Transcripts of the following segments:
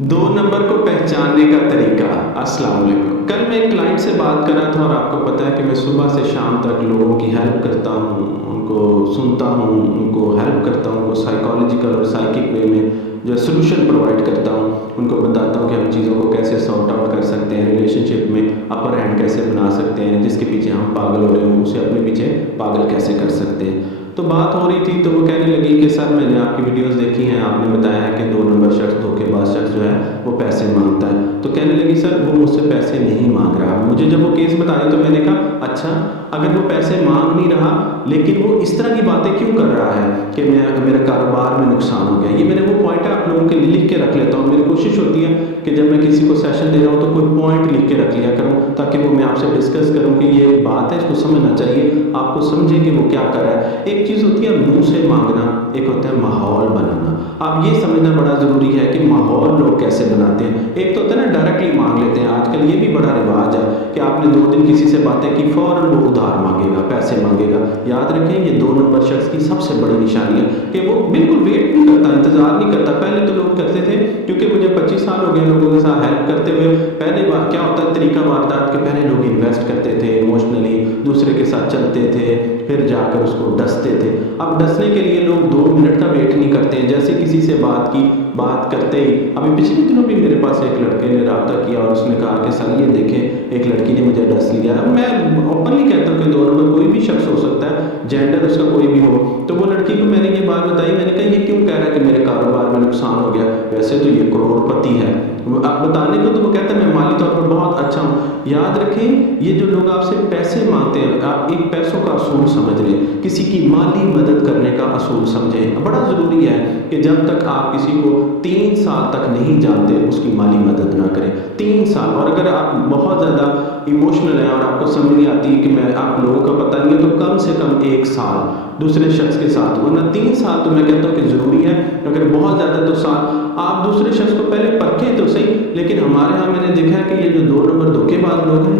दो नंबर को पहचानने का तरीका। अस्सलाम वालेकुम। कल मैं एक क्लाइंट से बात कर रहा था और आपको पता है कि मैं सुबह से शाम तक लोगों की हेल्प करता हूँ, उनको सुनता हूँ, उनको हेल्प करता हूँ, उनको साइकोलॉजिकल और साइकिक वे में जो सोल्यूशन प्रोवाइड करता हूँ, उनको बताता हूँ कि हम चीज़ों को कैसे सॉर्ट आउट कर सकते हैं, रिलेशनशिप में अपर हैंड कैसे बना सकते हैं, जिसके पीछे हम पागल हो रहे हैं उसे अपने पीछे पागल कैसे कर सकते हैं। तो बात हो रही थी तो वो कहने लगी कि सर मैंने आपकी वीडियोस देखी हैं, आपने बताया है कि दो नंबर शख्स, धोखेबाज शख्स जो है वो पैसे मांगता है। तो कहने लगी सर वो मुझसे पैसे नहीं मांग रहा। मुझे जब वो केस बताई तो मैंने कहा अच्छा, अगर वो पैसे मांग नहीं रहा लेकिन वो इस तरह की बातें क्यों कर रहा है कि मेरे कारोबार में नुकसान हो गया। ये मैंने वो पॉइंट आप लोगों के लिए लिख के रख लेता हूँ। मेरी कोशिश होती है कि जब मैं किसी को सेशन दे रहा हूँ तो कोई पॉइंट लिख के रख लिया करूँ ताकि वो मैं आपसे डिस्कस करूँ कि ये बात है, इसको समझना चाहिए, आपको समझें कि वो क्या कर रहा है। एक चीज़ होती है मुंह से मांगना, एक होता है माहौल बनाना। आप ये समझना बड़ा ज़रूरी है कि माहौल लोग कैसे बनाते हैं। एक तो होता है ना डायरेक्टली मांग लेते हैं, आजकल ये भी बड़ा रिवाज है कि आपने 2 दिन किसी से बातें की, फ़ौरन वो उधार मांगेगा, पैसे मांगेगा। याद रखें ये 2 नंबर शख्स की सबसे बड़ी निशानी है कि वो बिल्कुल वेट नहीं करता, इंतज़ार नहीं करता। पहले तो लोग करते थे, क्योंकि मुझे 25 साल हो गए लोगों के साथ हेल्प करते हुए। पहले बार क्या होता है तरीका वारदात के, पहले लोग इन्वेस्ट करते थे इमोशनली, दूसरे के साथ चलते थे, फिर जाकर उसको डसते थे। अब डसने के लिए लोग 2 मिनट का वेट नहीं करते हैं। जैसे किसी से बात की, बात करते ही, अभी पिछले दिनों भी मेरे पास एक लड़के ने राब्ता किया और उसने कहा कि सर ये देखें एक लड़की ने मुझे डस लिया है। मैं ओपनली कहता हूँ कि 2 नंबर कोई भी शख्स हो सकता है, जेंडर उसका कोई भी हो। तो वो लड़की को मैंने ये बात बताई, मैंने कहा ये क्यों कह रहा है कि मेरे कारोबार में नुकसान हो गया, वैसे तो ये करोड़पति है। अब बताने को तो वो कहता है मैं माली तौर पर बहुत अच्छा हूँ। याद रखें ये जो लोग आपसे पैसे मांगते हैं, आप एक पैसों का असूल समझ लें, किसी की माली मदद करने का असूल समझें। बड़ा ज़रूरी है कि जब तक आप किसी को 3 साल तक नहीं जानते उसकी माली मदद ना करें। 3 साल, और अगर आप बहुत ज़्यादा इमोशनल हैं और आपको समझ नहीं आती कि मैं आप लोगों का पता नहीं है, तो कम से कम 1 साल दूसरे शख्स के साथ, वरना 3 साल तो मैं कहता हूँ कि ज़रूरी है। अगर बहुत ज़्यादा तो साल आप दूसरे शख्स को पहले परखें तो सही। लेकिन हमारे यहाँ मैंने देखा है कि ये जो 2 नंबर धोखेबाज लोग हैं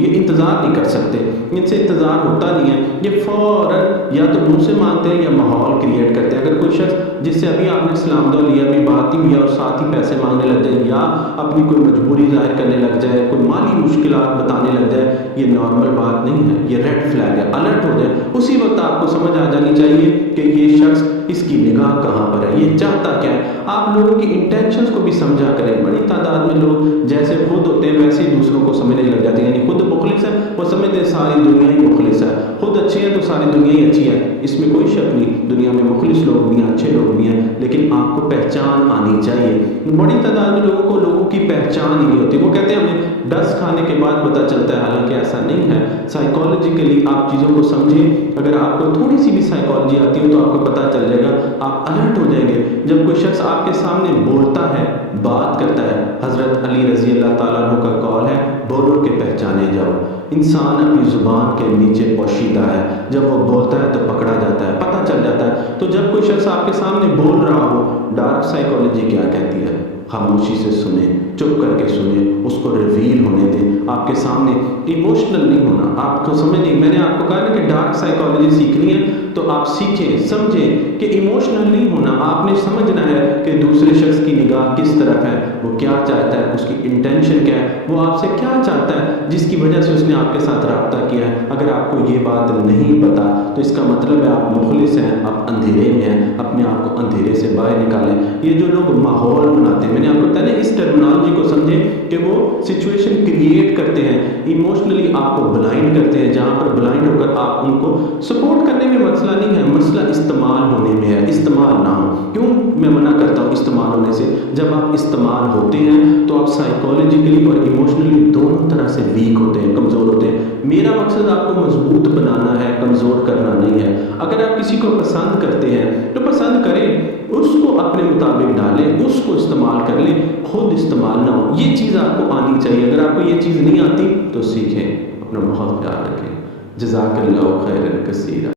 ये इंतज़ार नहीं कर सकते, इनसे इंतज़ार होता नहीं है। ये फ़ौरन या तो मुंह से मांगते हैं या माहौल क्रिएट करते हैं। अगर कोई शख्स जिससे अभी आपने सलाम दुआ लिया, अभी बात ही हुई और साथ ही पैसे मांगने लग जाए या अपनी कोई मजबूरी जाहिर करने लग जाए, कोई माली मुश्किलात बताने लग जाए, ये नॉर्मल बात नहीं है, ये रेड फ्लैग है। अलर्ट हो जाए, उसी वक्त आपको समझ आ जानी चाहिए कि ये शख्स, इसकी निगाह कहाँ पर है, ये चाहता क्या है। आप लोगों की इंटेंशंस को भी समझा करें। बड़ी तादाद में लोग जैसे खुद होते हैं वैसे ही दूसरों को समझने लग जाते हैं, यानी खुद मुखलिस है वो समझते हैं सारी दुनिया ही मुखलिस है, खुद अच्छे हैं तो सारी दुनिया ही अच्छी है। इसमें कोई शक नहीं, दुनिया में मुखलिस लोग भी हैं, अच्छे लोग भी हैं, लेकिन आपको पहचान आनी चाहिए। बड़ी तादाद में लोगों की पहचान ही नहीं होती। वो कहते हैं हमें डस खाने के बाद पता चलता है, हालांकि ऐसा नहीं है। साइकोलॉजिकली आप चीज़ों को समझें। अगर आपको थोड़ी सी भी साइकोलॉजी आती हो तो आपको पता चल जाएगा, आप अलर्ट हो जाएंगे। जब कोई शख्स आपके सामने बोलता है, बात करता है, हज़रत अली रज़ी अल्लाह ताला अन्हु का कौल है, बोलो के पहचाने जाओ। इंसान अपनी ज़ुबान के नीचे पोशीदा है, जब वो बोलता है तो पकड़ा जाता है, पता चल जाता है। तो जब कोई शख्स आपके सामने बोल रहा हो, डार्क साइकोलॉजी क्या कहती है, खामोशी से सुने, चुप करके सुने, उसको रिवील होने दें। आपके सामने इमोशनल नहीं होना। आपको समझिए, मैंने आपको कहा ना कि डार्क साइकोलॉजी सीखनी है तो आप सीखें, समझें कि इमोशनल नहीं होना। आपने समझना है कि दूसरे शख्स की निगाह किस तरफ है, वो क्या चाहता है, उसकी इंटेंशन क्या है, वो आपसे क्या चाहता है जिसकी वजह से उसने आपके साथ रब्ता किया है। अगर आपको ये बात नहीं पता तो इसका मतलब है आप मुखलिस हैं, आप अंधेरे में हैं, अपने आप को अंधेरे से बाहर निकालें। ये जो लोग माहौल बनाते हैं, मैंने आपको बताया ना, इस टर्मिनोलॉजी को समझें कि वो सिचुएशन क्रिएट करते हैं, इमोशनली आपको ब्लाइंड करते हैं, जहाँ पर ब्लाइंड होकर आप उनको सपोर्ट करने में मसला नहीं है, मसला इस्तेमाल होने में है। इस्तेमाल ना हो, क्यों मैं मना करता हूँ इस्तेमाल होने से। जब आप इस्तेमाल होते हैं तो आप साइकोलॉजिकली और इमोशनली दोनों तरह से वीक होते हैं, कमज़ोर होते हैं। मेरा मकसद आपको मजबूत बनाना है, कमज़ोर करना नहीं है। अगर आप किसी को पसंद करते हैं तो पसंद करें, उसको अपने मुताबिक डालें, उसको इस्तेमाल कर लें, खुद इस्तेमाल ना हो। ये चीज़ आपको आनी चाहिए। अगर आपको ये चीज़ नहीं आती तो सीखें। अपना बहुत ख्याल रखें। जज़ाकल्लाहु खैरन कसीरा।